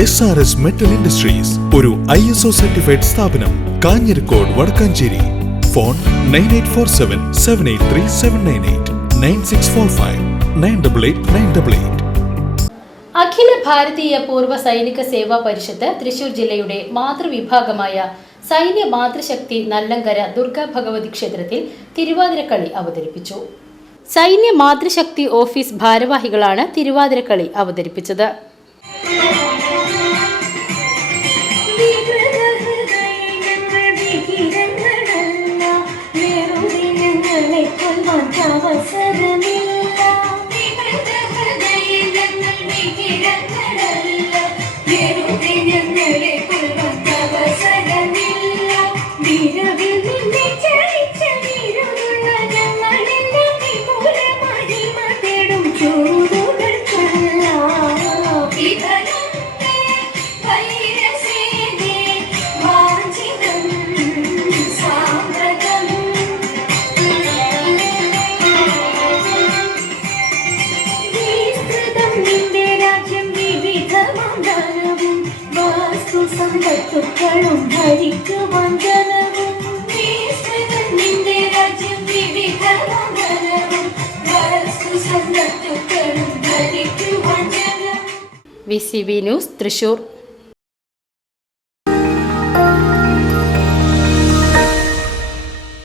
S R S metal industries ഒരു I S O certified സ്ഥാപനം Kanjirakode Vadakkanchery. Phone nine eight four seven seven eight three seven nine eight nine six four five nine double eight nine double eight Akhila Bharatiya Poorva Sainik സേവാ പരിഷത്ത് തൃശൂർ ജില്ലയുടെ മാതൃവിഭാഗമായ സൈന്യ മാതൃശക്തി നല്ലങ്കര ദുർഗാ ഭഗവതി ക്ഷേത്രത്തിൽ തിരുവാതിരക്കളി അവതരിപ്പിച്ചു. സൈന്യ മാതൃശക്തി office ഭാരവാഹികളാണ് Thiruvathirakali അവതരിപ്പിച്ചത്. I will. വാസ്തു സമ്പത്തുക്കളും ഭരിക്കുവാൻ ജനവും നിന്റെ രാജ്യം വിവിധ ജനവും V C V news Thrissur.